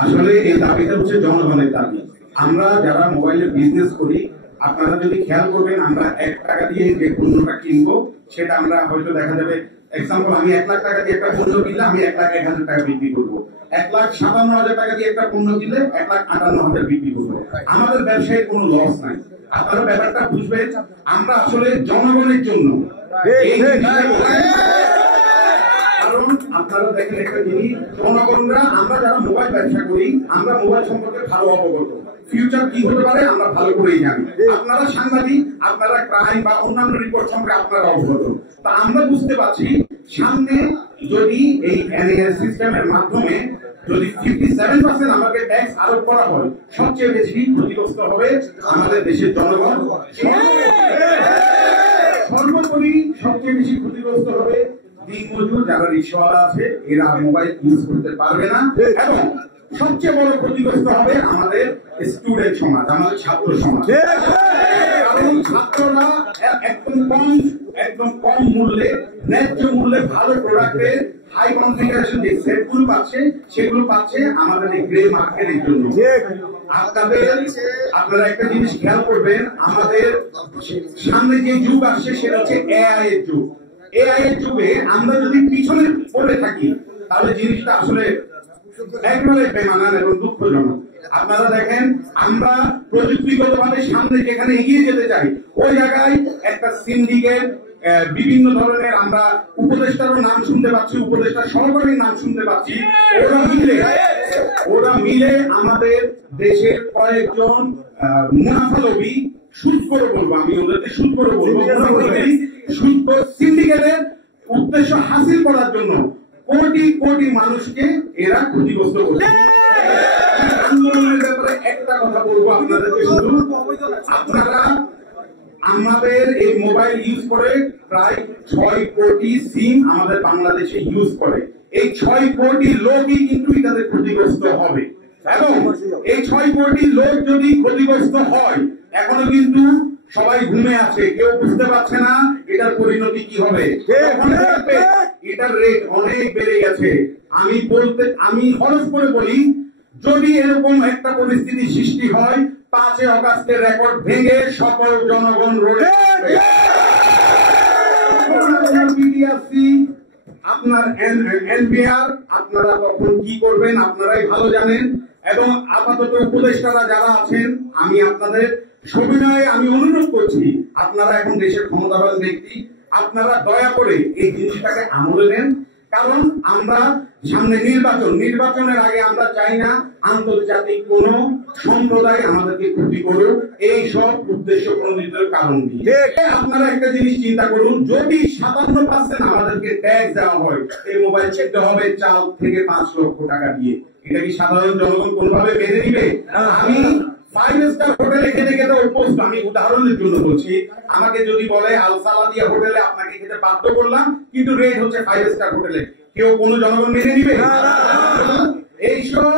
আসলে এই দাবিটা হচ্ছে জনগণের দাবি। আমরা যারা মোবাইলে বিজনেস করি, আপনারা যদি খেয়াল করবেন, আমরা 1 টাকা দিয়ে যে পণ্যটা কিনবো সেটা আমরা হয়তো দেখা যাবে, এক্সাম্পল আমি 1 লাখ টাকা দিয়ে একটা পণ্য কিনলে আমি 1,01,000 টাকা বিক্রি করবো। 1,57,000 টাকা দিয়ে একটা পণ্য কিনলে 1,58,000 বিক্রি করবো। আমাদের ব্যবসায় কোনো লস নাই। আপনারা ব্যাপারটা বুঝবেন, আমরা আসলে জনগণের জন্য এই কারণ আপনারা দেখেন একটা জিনিস, জনগণরা আমরা যারা মোবাইল ব্যবসা করি, আমরা মোবাইল সম্পর্কে ভালো অবগত, ফিউচার কি হতে পারে আমরা ভালো করেই জানি। আপনারা সাংবাদিক, আপনারা ক্রাইম বা অন্যান্য রিপোর্ট সম্পর্কে আপনারা অবগত। তা আমরা বুঝতে পারছি সামনে যদি এই এনএএস সিস্টেমের মাধ্যমে যদি 57% আমাকে ট্যাক্স আরোপ করা হয়, সবচেয়ে বেশি ক্ষতিগ্রস্ত হবে আমাদের দেশের জনগণ। সর্বোপরি সবচেয়ে বেশি ক্ষতিগ্রস্ত হবে দিনমজুর যারা রিক্সাওয়ালা আছে, এরা মোবাইল ইউজ করতে পারবে না। এবং সবচেয়ে বড় ক্ষতিগ্রস্ত হবে আমাদের স্টুডেন্ট সমাজ, আমাদের ছাত্র সমাজ। কারণ ছাত্ররা একদম কম মূল্যে, ন্যায্য মূল্যে ভালো প্রোডাক্টের হাই কনফিগারেশন যে সেটগুলো পাচ্ছে, সেগুলো পাচ্ছে আমাদের এই গ্রে মার্কেটের জন্য। আপনারা একটা জিনিস খেয়াল করবেন, আমাদের সামনে যে যুগ আসছে সেটা হচ্ছে এআই এর যুগ। এআই এর যুগে আমরা যদি পিছনে পড়ে থাকি তাহলে জিনিসটা আসলে একবারে বেমানান এবং দুঃখজনক। আপনারা দেখেন, আমরা প্রযুক্তিগতভাবে সামনে যেখানে এগিয়ে যেতে চাই, ওই জায়গায় একটা সিন্ডিকেট, বিভিন্ন ধরনের আমরা উপদেষ্টারও নাম শুনতে পাচ্ছি, উপদেষ্টা সহকারীর নাম শুনতে পাচ্ছি। ওরা মিলে আমাদের দেশের কয়েকজন মুনাফালোভী, সুদ করে বলবো, আমি ওদেরকে সুদ করে বলবো, সুদ সিন্ডিকেটের উদ্দেশ্য হাসিল করার জন্য কোটি কোটি মানুষকে এরা ক্ষতিগ্রস্ত করছে। আন্দোলনের ব্যাপারে একটা কথা বলবো আপনাদেরকে, শুধু আপনারা আমাদের এই মোবাইল ইউজ করে প্রায় 6 কোটি সিম আমাদের বাংলাদেশে ইউজ করে। এই 6 কোটি লোকই কিন্তু এটাতে ক্ষতিগ্রস্ত হবে। এবং এই 6 কোটি লোক যদি ক্ষতিগ্রস্ত হয়, এখনো কিন্তু সবাই ঘুমে আছে, কেউ বুঝতে পারছে না এটার পরিণতি কি হবে। এটার রেট অনেক বেড়ে গেছে। আমি খরচ করে বলি, যদি এরকম একটা পরিস্থিতি সৃষ্টি হয়, 5 আগস্টের রেকর্ড ভেঙে সকল জনগণ রোডে আপনার এনবিআর, আপনারা তখন কি করবেন আপনারাই ভালো জানেন। এবং আপাতত উপদেষ্টারা যারা আছেন, আমি আপনাদের সবিনয়ে আমি অনুরোধ করছি, আপনারা এখন দেশের ক্ষমতাবান ব্যক্তি, আপনারা দয়া করে এই জিনিসটাকে আমলে নেন। কারণ আমরা সামনে নির্বাচনের আগে আমরা চাই না আন্তর্জাতিক কোন সম্প্রদায় আমাদেরকে ক্ষতি করুক, এই সব উদ্দেশ্য প্রণোদিত কারণ দিয়ে। আপনারা একটা জিনিস চিন্তা করুন, যদি 57% আমাদেরকে ট্যাক্স দেওয়া হয়, এই মোবাইল কিনতে হবে 4 থেকে 5 লক্ষ টাকা দিয়ে, এটা কি সাধারণ জনগণ কোনোভাবে মেনে নিবে? আমি 5 স্টার হোটেলে খেতে খেতে অভ্যস্ত, আমি উদাহরণের জন্য বলছি। আমাকে যদি বলে আল সালাদিয়া হোটেলে আপনাকে খেতে বাধ্য করলাম, কিন্তু রেট হচ্ছে 5 স্টার হোটেলে, কেউ কোনো জনগণ মেনে নিবে? এইসব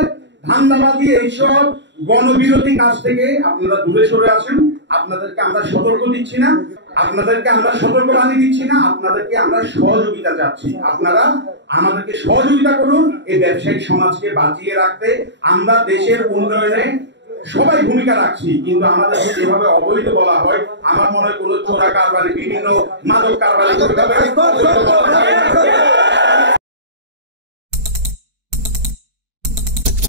ধান্দাবাজি, এইসব গণবিরোধী কাজ থেকে আপনারা দূরে সরে আসেন। আপনাদেরকে আমরা সতর্ক দিচ্ছি না, আপনাদেরকে আমরা সতর্কবাণী দিচ্ছি না, আপনাদেরকে আমরা সহযোগিতা চাচ্ছি। আপনারা আমাদেরকে সহযোগিতা করুন এই ব্যবসায়িক সমাজকে বাঁচিয়ে রাখতে। আমরা দেশের উন্নয়নে সবাই ভূমিকা রাখছি, কিন্তু আমাদের যেভাবে অবৈধ বলা হয়, আমার মনে হয় কোন চোরা কারবারি, বিভিন্ন মাদক কারবারি